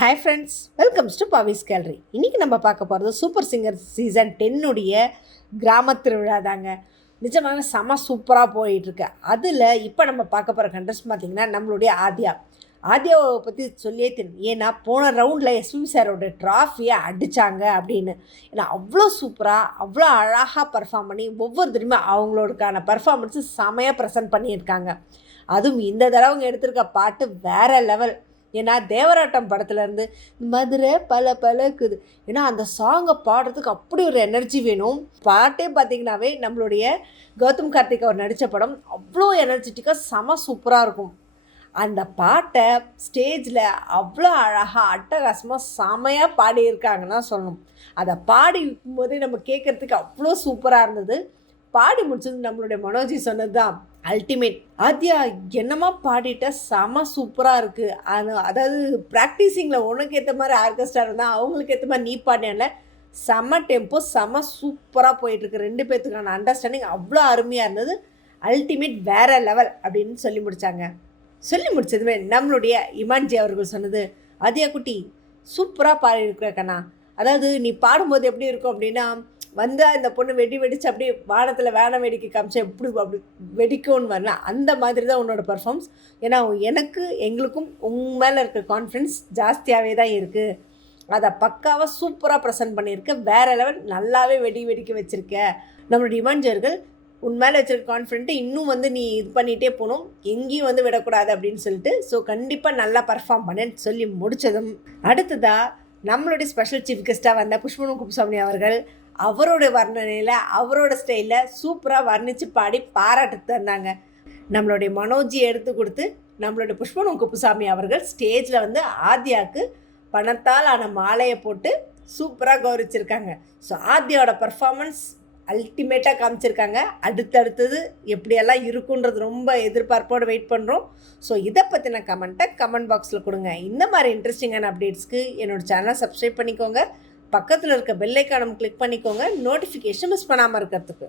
Hi friends, welcomes to Pavi's gallery. இன்றைக்கி நம்ம பார்க்க போகிறது சூப்பர் சிங்கர் சீசன் 10 கிராம திருவிழா தாங்க. நிஜமாக செம சூப்பராக போயிட்டுருக்கு. அதில் இப்போ நம்ம பார்க்க போகிற கண்டஸ்ட் பார்த்திங்கன்னா நம்மளுடைய ஆத்யாவை பற்றி சொல்லியே தெரியும். ஏன்னா போன ரவுண்டில் எஸ்பிபி சாரோட ட்ராஃபியை அடித்தாங்க அப்படின்னு. ஏன்னா அவ்வளோ சூப்பராக அவ்வளோ அழகாக பர்ஃபார்ம் பண்ணி ஒவ்வொரு தடவையுமே அவங்களோடக்கான பர்ஃபார்மன்ஸு செமையாக ப்ரெசென்ட் பண்ணியிருக்காங்க. அதுவும் இந்த தடவை எடுத்திருக்க பாட்டு வேறு லெவல். ஏன்னா தேவராட்டம் படத்துலேருந்து மதுரை பல பலக்குது. ஏன்னா அந்த சாங்கை பாடுறதுக்கு அப்படி ஒரு எனர்ஜி வேணும். பாட்டே பார்த்திங்கனாவே நம்மளுடைய கௌதம் கார்த்திக் அவர் நடித்த படம் அவ்வளோ எனர்ஜெட்டிக்காக செம சூப்பராக இருக்கும். அந்த பாட்டை ஸ்டேஜில் அவ்வளோ அழகாக அட்டகாசமாக செமையாக பாடியிருக்காங்கன்னா சொல்லணும். அதை பாடி இருக்கும்போதே நம்ம கேட்குறதுக்கு அவ்வளோ சூப்பராக இருந்தது. பாடி முடிச்சது நம்மளுடைய மனோஜி சொன்னது தான் அல்டிமேட். ஆத்யா என்னமா பாடிட்ட செம சூப்பராக இருக்குது. அதாவது ப்ராக்டிஸிங்கில் உனக்கு ஏற்ற மாதிரி ஆர்கெஸ்ட்ரா இருந்தால் அவங்களுக்கு ஏற்ற மாதிரி நீ பாடினால செம டெம்போ செம சூப்பராக போயிட்டுருக்கு. ரெண்டு பேர்த்துக்கான அண்டர்ஸ்டாண்டிங் அவ்வளோ அருமையாக இருந்தது. அல்டிமேட் வேறு லெவல் அப்படின்னு சொல்லி முடித்ததுமே நம்மளுடைய இமான்ஜி அவர்கள் சொன்னது, ஆத்யா குட்டி சூப்பராக பாடியிருக்கிற கண்ணா. அதாவது நீ பாடும்போது எப்படி இருக்கும் அப்படின்னா, வந்தால் இந்த பொண்ணு வெடிச்சு அப்படியே வானத்தில் வேண வெடிக்க காமிச்சா எப்படி அப்படி வெடிக்கும்னு வரலாம். அந்த மாதிரி தான் உன்னோட பர்ஃபார்மன்ஸ். ஏன்னா எங்களுக்கும் உன் மேலே இருக்க கான்ஃபிடன்ஸ் ஜாஸ்தியாகவே தான் இருக்குது. அதை பக்காவாக சூப்பராக ப்ரெசென்ட் பண்ணியிருக்க. வேறு லெவல். நல்லாவே வெடிக்க வச்சுருக்க. நம்மளுடைய இமான்ஜர்கள் உன் மேலே வச்சுருக்க கான்ஃபிடென்ட்டு இன்னும் நீ இது பண்ணிகிட்டே போகணும், எங்கேயும் விடக்கூடாது அப்படின்னு சொல்லிட்டு. ஸோ கண்டிப்பாக நல்லா பர்ஃபார்ம் பண்ணேன்னு சொல்லி முடித்ததும் அடுத்ததாக நம்மளுடைய ஸ்பெஷல் சீஃப் கெஸ்ட்டாக வந்த புஷ்பவனம் குப்புசாமி அவர்கள் அவரோட வர்ணனையில் அவரோட ஸ்டைலில் சூப்பராக வர்ணித்து பாடி பாராட்டு தந்தாங்க. நம்மளுடைய மனோஜி எடுத்து கொடுத்து நம்மளுடைய புஷ்பவனம் குப்புசாமி அவர்கள் ஸ்டேஜில் ஆத்யாவுக்கு பணத்தால் ஆன மாலையை போட்டு சூப்பராக கௌரவிச்சிருக்காங்க. ஸோ ஆத்யாவோட பர்ஃபார்மன்ஸ் அல்டிமேட்டாக காமிச்சிருக்காங்க. அடுத்தடுத்தது எப்படியெல்லாம் இருக்குன்றது ரொம்ப எதிர்பார்ப்போடு வெயிட் பண்ணுறோம். ஸோ இதை பற்றின கமெண்ட் பாக்ஸில் கொடுங்க. இந்த மாதிரி இன்ட்ரெஸ்டிங்கான அப்டேட்ஸ்க்கு என்னோடய சேனலை சப்ஸ்கிரைப் பண்ணிக்கோங்க. பக்கத்தில் இருக்க பெல் ஐக்கானை கிளிக் பண்ணிக்கோங்க, நோட்டிஃபிகேஷன் மிஸ் பண்ணாமல் இருக்கிறதுக்கு.